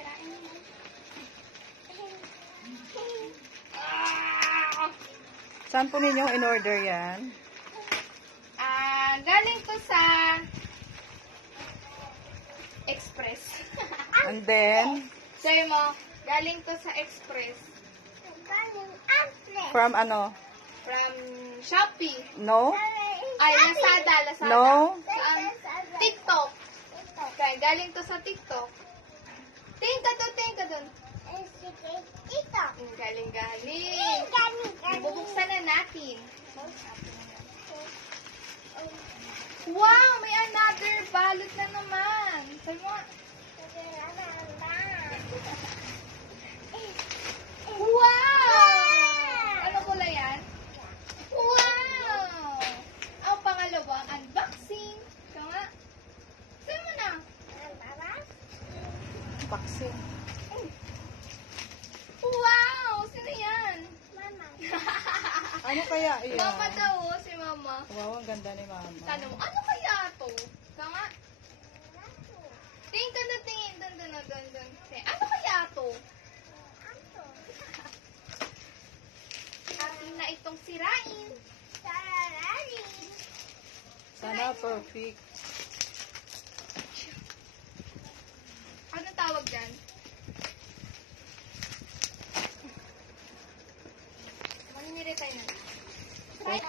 sirain mo. Saan po ninyong in-order yan? Galing ko sa Express. And then, Sabi mo, galing to sa Express. from ano? From Shopee. No? Ay, Lazada. No? Saan? TikTok. Okay, galing to sa TikTok. Tingin ka dun. Galing. Bubuksan na natin. Wow! May another balot na naman. Sabi mo, wow! Ano kulay yan? Wow! Ang pangalawang unboxing. Ito nga. Sabi mo na. Vaccine. Wow! Sino yan? Ano kaya yan? Mama daw, si Mama. Wow, ang ganda ni Mama. Tanong mo, ano kaya to? Ito nga. Tingin ka na, tingin. Dun. Ano kaya to? Atin na itong sirain. Sana perfect. Ano tawag dyan? Maniniretay na. Right?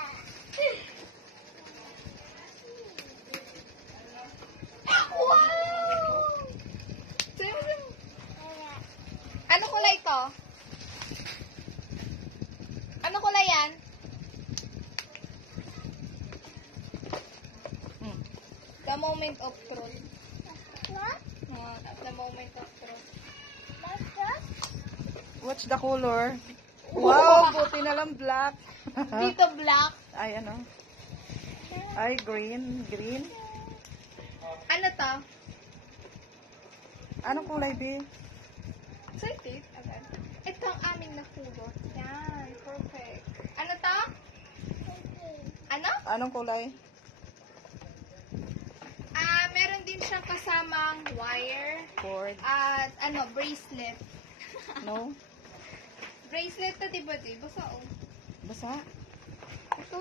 Wow! Ano kulay to? Ano kulay yan? The moment of truth. The moment of truth. What's the color? Wow, buti na lang black. Dito black. Ay, ano? Ay, green. Green. Ano to? Anong kulay, B? Excited? Okay. Ito ang aming nakulot. Yan. Perfect. Ano to? Ano? Anong kulay? Meron din siyang kasamang wire. Cord. At bracelet. No? Bracelet to, diba, di? Basta, oh. Basa? Ito.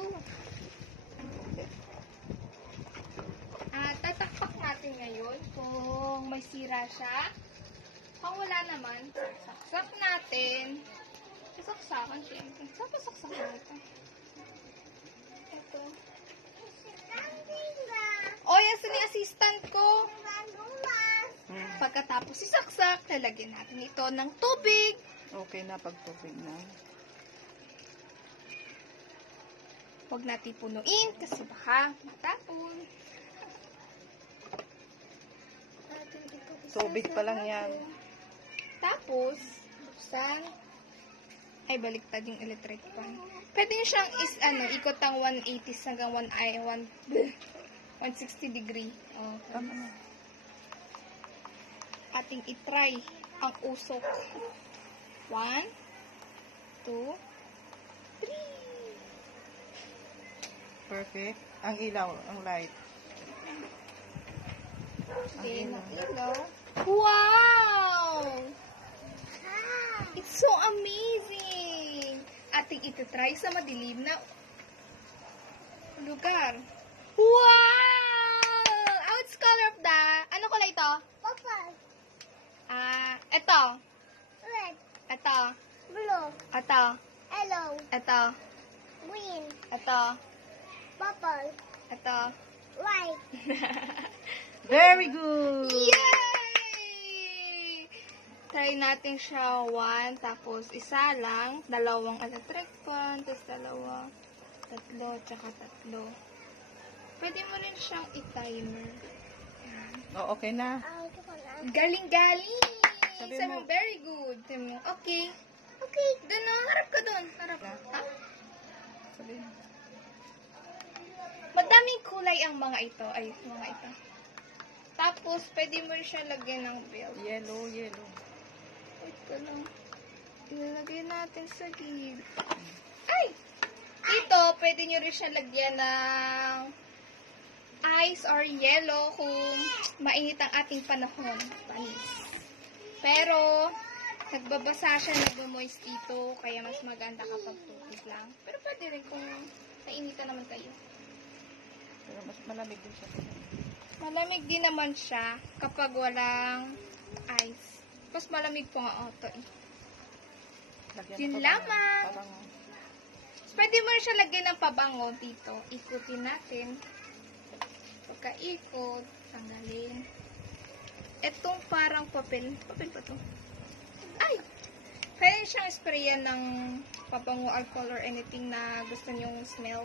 Tatakpak natin ngayon kung may sira siya. Kung wala naman, saksak natin. Sasaksakan, syempre. Saan pa saksak natin? Ito. O, yan sa ni assistant ko. Pagkatapos isaksak, lalagyan natin ito ng tubig. Okay na pagtubig na. Huwag natin punuin kasi baka matapon. Tubig pa lang yan. Tapos, buksan. Ay, baliktad yung electric fan. Pwede nyo siyang ikot ang 180 hanggang 160 degree. Oh, Tama na. ating itry ang usok. 1, 2, 3. Perfect. Ang ilaw, ang light. Okay, ilaw. Wow! It's so amazing! Ating itutry sa madilim na lugar. Wow! What's color of the... Ano kulay ito? Purple. Ito. Red. Ito. Blue. Ito. Yellow. Ito. Green. Ito. Purple. Ito. White. Very good! Yay! Try natin siya 1, tapos isa lang, dalawang electric fan, tapos dalawa, tatlo, tsaka tatlo. Pwede mo rin siyang i-timer. Oh, okay na. Galing-galing! Sabi Sabi mo- mo, very good. Sabi mo, okay. Okay, doon na, harap ka doon. Harap. Ha? Sabi mo. Madaming kulay ang mga ito. Ay, mga ito. Tapos, pwede mo rin siya lagyan ng belt. Yellow, yellow. Wait ka lang. Ilalagay natin sa gilid. Ay! Ito, pwede nyo rin siya lagyan ng ice or yellow kung mainit ang ating panahon. Panis. Pero, nagbabasa siya, nagmo-moist dito, kaya mas maganda kapag tubig lang. Pero pwede rin kung nainitan naman kayo. Pero mas malamig din siya. Malamig din naman siya kapag walang ice. Mas malamig po nga auto eh. Lagyan Yun pa ba lamang. ng Parang, Pwede mo rin siya lagyan ng pabango dito. Ikutin natin. Pagkaikot, tanggalin. Etong parang papel. Papel pa to? Ay! Kaya siyang sprayan ng pabango, alcohol, or anything na gusto niyong smell.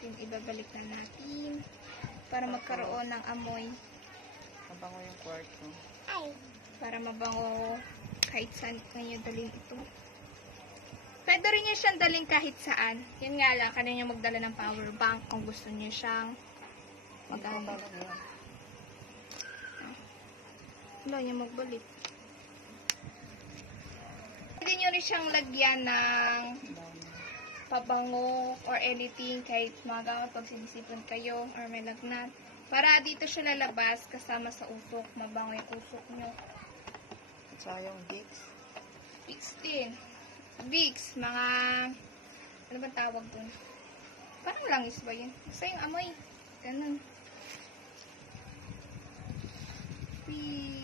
Yung ibabalik na natin. Para magkaroon ng amoy. mabango yung kwarto. Ay. Para mabango kahit saan kayo dalhin ito. Pwede rin niya siyang dalhin kahit saan. Yun nga lang, kanya niya magdala ng power bank kung gusto niya siyang magamit. Wala niya magbalik. Pwede niyo rin siyang lagyan ng pabango or anything kahit mga gamit pag sinisipon kayo or may lagnat. Para dito siya lalabas kasama sa usok. Mabango yung usok niyo. At saka yung Vicks. Vicks din. Vicks, mga ano ba tawag dun? Parang langis ba yun? Basta yung amoy. Ganun. Vicks.